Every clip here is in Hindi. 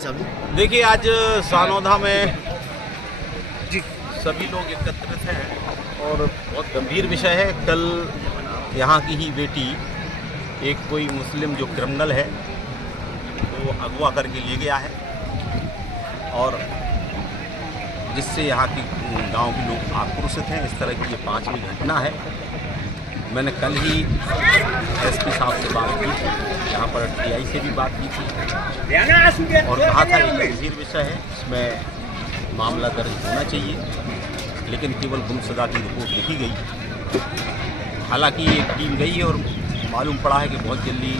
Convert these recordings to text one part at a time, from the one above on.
देखिए, आज सानोधा में सभी लोग एकत्रित हैं और बहुत गंभीर विषय है। कल यहाँ की ही बेटी एक कोई मुस्लिम जो क्रिमिनल है वो अगवा करके ले गया है और जिससे यहाँ की गांव के लोग आक्रोशित हैं। इस तरह की ये 5वीं घटना है। मैंने कल ही एसपी साहब से बात की थी, यहाँ पर टीआई से भी बात की थी और कहा था एक गंभीर विषय है, इसमें मामला दर्ज होना चाहिए, लेकिन केवल गुमशुदा की रिपोर्ट लिखी गई। हालांकि एक टीम गई है और मालूम पड़ा है कि बहुत जल्दी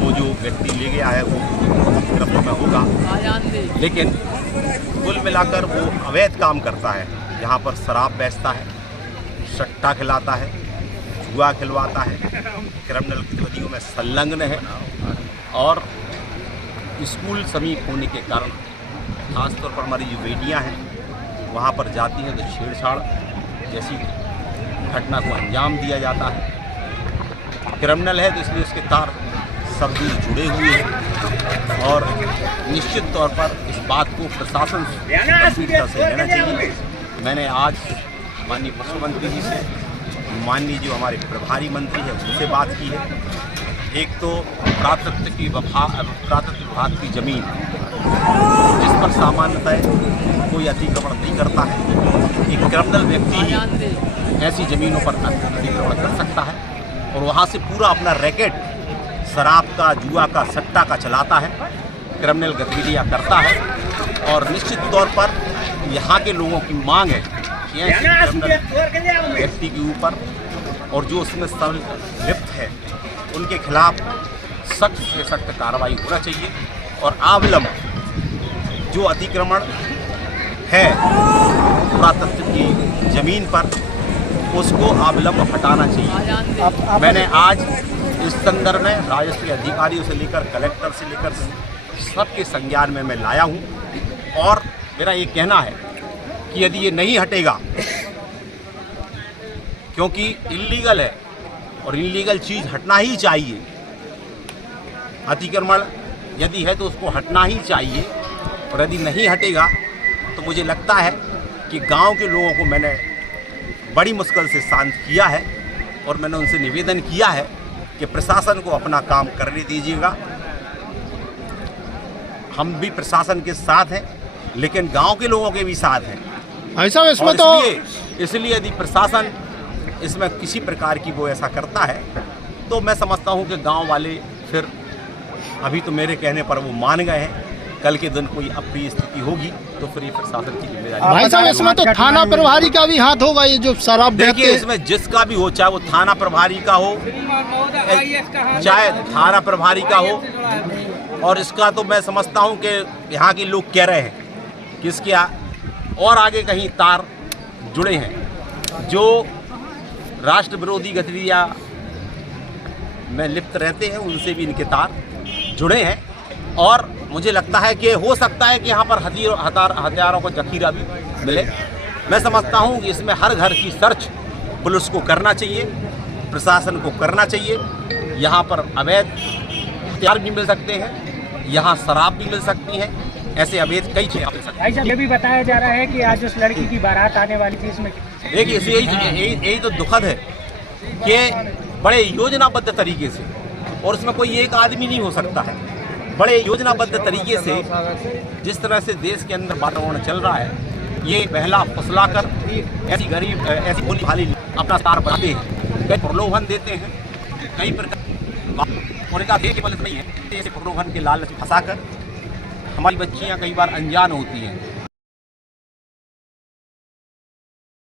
वो जो व्यक्ति ले गया है वो गिरफ्तार में होगा, लेकिन कुल मिलाकर वो अवैध काम करता है। यहाँ पर शराब बेचता है, सट्टा खिलाता है, जुआ खिलवाता है, क्रिमिनल गतिविधियों में संलग्न है और स्कूल समीप होने के कारण खासतौर पर हमारी जो बेटियां हैं वहाँ पर जाती हैं तो छेड़छाड़ जैसी घटना को अंजाम दिया जाता है। क्रिमिनल है तो इसलिए उसके तार सब दूर जुड़े हुए हैं और निश्चित तौर पर इस बात को प्रशासन गंभीरता से लेना चाहिए। मैंने आज माननीय मुख्यमंत्री जी से, माननीय जो हमारे प्रभारी मंत्री हैं उनसे बात की है। एक तो पुरातत्व विभाग की ज़मीन जिस पर सामान्यतः कोई अतिक्रमण नहीं करता है, एक क्रिमिनल व्यक्ति ही ऐसी ज़मीनों पर अतिक्रमण कर सकता है और वहाँ से पूरा अपना रैकेट शराब का, जुआ का, सट्टा का चलाता है, क्रिमिनल गतिविधियाँ करता है और निश्चित तौर पर यहाँ के लोगों की मांग है व्यक्ति के ऊपर और जो उसमें संलिप्त है उनके खिलाफ सख्त से सख्त कार्रवाई होना चाहिए और अविलंब जो अतिक्रमण है पुरातत्व की ज़मीन पर उसको अविलंब हटाना चाहिए। मैंने आज इस संदर्भ में राजस्व के अधिकारियों से लेकर कलेक्टर से लेकर सबके संज्ञान में मैं लाया हूँ और मेरा ये कहना है कि यदि ये नहीं हटेगा, क्योंकि इल्लीगल है और इल्लीगल चीज़ हटना ही चाहिए, अतिक्रमण यदि है तो उसको हटना ही चाहिए और यदि नहीं हटेगा तो मुझे लगता है कि गांव के लोगों को मैंने बड़ी मुश्किल से शांत किया है और मैंने उनसे निवेदन किया है कि प्रशासन को अपना काम करने दीजिएगा। हम भी प्रशासन के साथ हैं लेकिन गांव के लोगों के भी साथ हैं। ऐसा इसमें तो इसलिए यदि प्रशासन इसमें किसी प्रकार की वो ऐसा करता है तो मैं समझता हूँ कि गांव वाले फिर अभी तो मेरे कहने पर वो मान गए हैं, कल के दिन कोई अप्रिय स्थिति होगी तो फिर ये प्रशासन की जिम्मेदारी। भाई साहब, इसमें तो थाना प्रभारी का भी हाथ होगा। ये जो शराब देखिए, इसमें जिसका भी हो, चाहे वो थाना प्रभारी का हो, चाहे थाना प्रभारी का हो, और इसका तो मैं समझता हूँ कि यहाँ के लोग कह रहे हैं कि इसके और आगे कहीं तार जुड़े हैं जो राष्ट्र विरोधी गतिविधियाँ में लिप्त रहते हैं, उनसे भी इनके तार जुड़े हैं और मुझे लगता है कि हो सकता है कि यहाँ पर हथियारों का जखीरा भी मिले। मैं समझता हूँ कि इसमें हर घर की सर्च पुलिस को करना चाहिए, प्रशासन को करना चाहिए। यहाँ पर अवैध हथियार भी मिल सकते हैं, यहाँ शराब भी मिल सकती है, ऐसे अवैध कई चीज़ें मिल सकती हैं। ये भी बताया जा रहा है कि आज उस लड़की की बारात आने वाली थी। इसमें देखिए, यही तो दुखद है कि बड़े योजनाबद्ध तरीके से, और उसमें कोई एक आदमी नहीं हो सकता है, बड़े योजनाबद्ध तरीके से जिस तरह से देश के अंदर वातावरण चल रहा है, ये पहला फुसलाकर ऐसी गरीब ऐसी भोली भाली अपना तार बनाते हैं, कई प्रलोभन देते हैं, कई प्रकार और केवल नहीं है, ऐसे प्रलोभन के लालच फंसाकर हमारी बच्चियां कई बार अनजान होती हैं